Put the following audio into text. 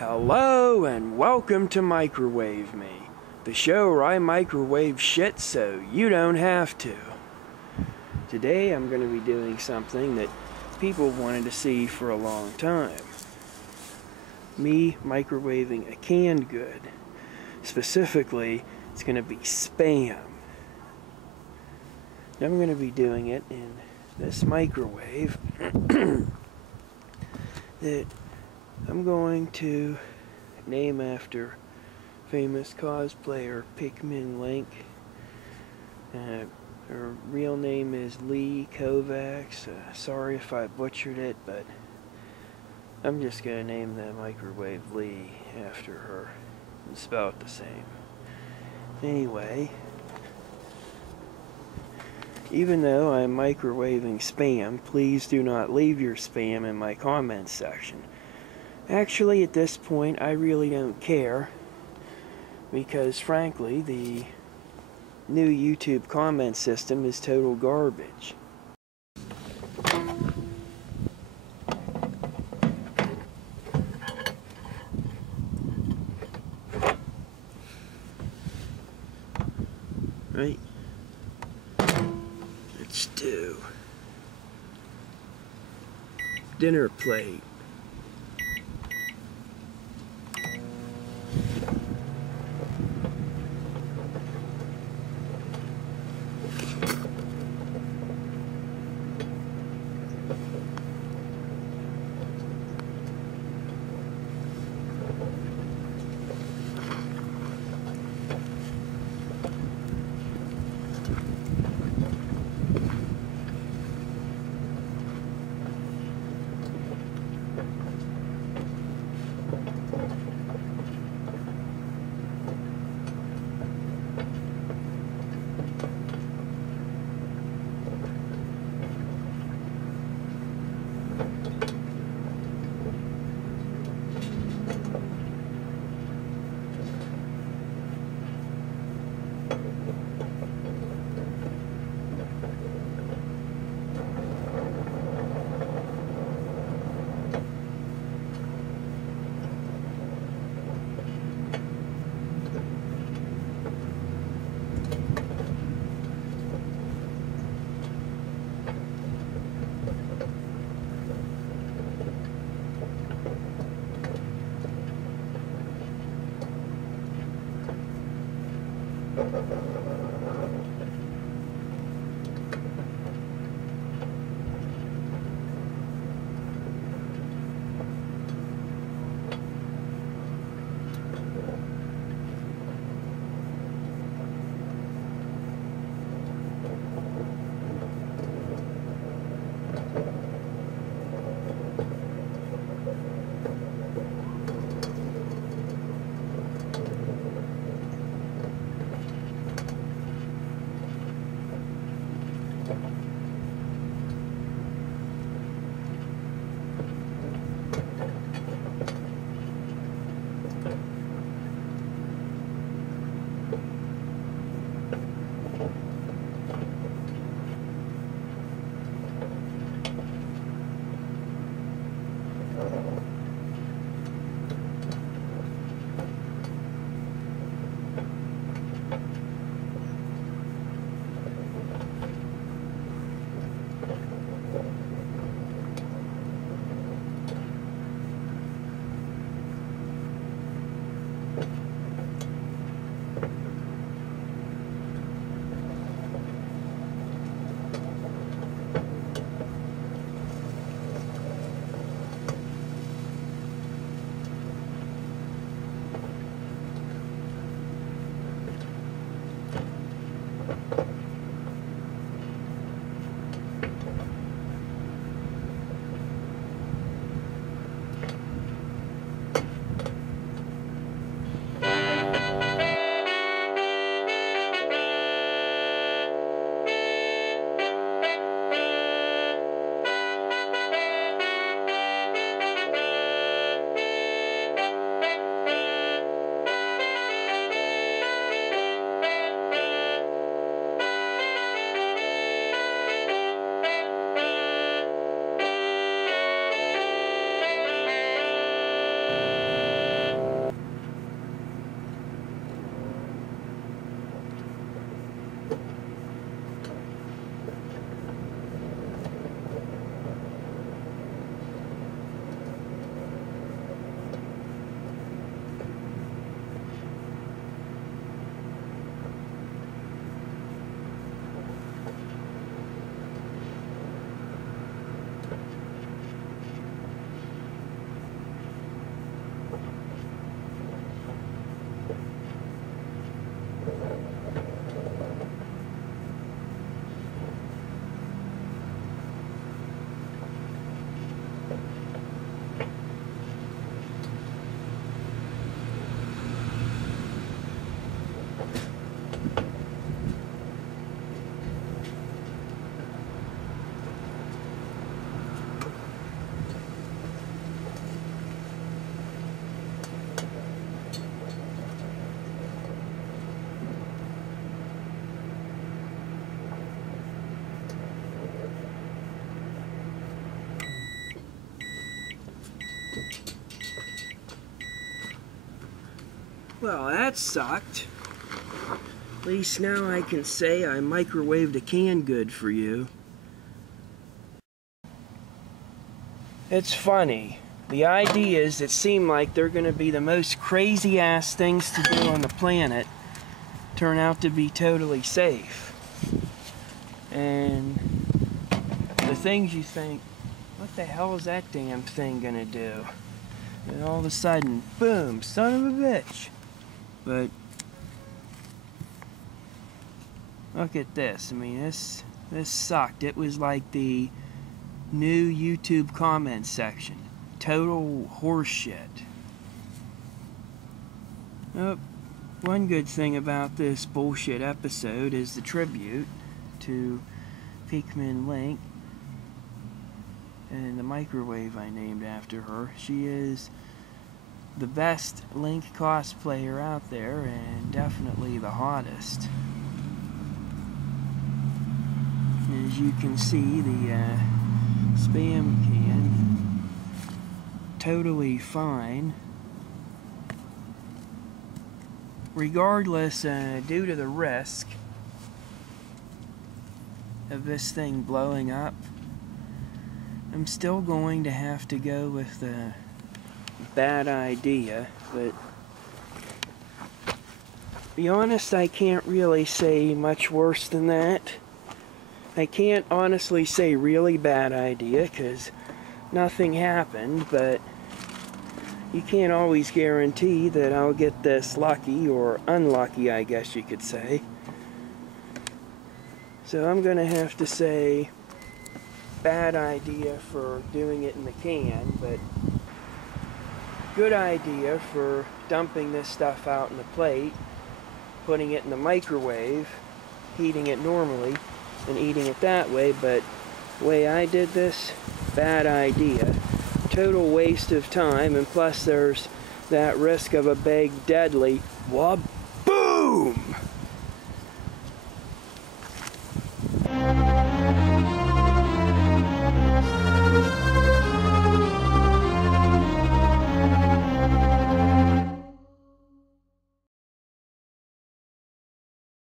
Hello and welcome to Microwave Me, the show where I microwave shit so you don't have to. Today I'm going to be doing something that people wanted to see for a long time. Me microwaving a canned good. Specifically, it's going to be Spam. I'm going to be doing it in this microwave that I'm going to name after famous cosplayer Pikmin Link. Her real name is Lee Kovacs. Sorry if I butchered it, but I'm just going to name the microwave Lee after her and spell it the same. Anyway, even though I'm microwaving Spam, please do not leave your spam in my comments section. Actually, at this point, I really don't care, because frankly, the new YouTube comment system is total garbage. Right? Let's do dinner plate. Well, that sucked. At least now I can say I microwaved a can good for you. It's funny. The ideas that seem like they're going to be the most crazy-ass things to do on the planet turn out to be totally safe. And the things you think, what the hell is that damn thing going to do? And all of a sudden, boom, son of a bitch. But look at this. I mean, this sucked. It was like the new YouTube comment section. Total horseshit. Oh, one good thing about this bullshit episode is the tribute to Pikmin Link and the microwave I named after her. She is the best Link cosplayer out there and definitely the hottest. As you can see, the Spam can, totally fine. Regardless, due to the risk of this thing blowing up, I'm still going to have to go with the bad idea, but to be honest, I can't really say much worse than that. I can't honestly say really bad idea because nothing happened, but you can't always guarantee that I'll get this lucky or unlucky, I guess you could say. So I'm gonna have to say bad idea for doing it in the can, but good idea for dumping this stuff out in the plate, putting it in the microwave, heating it normally, and eating it that way. But the way I did this, bad idea. Total waste of time, and plus there's that risk of a big deadly wub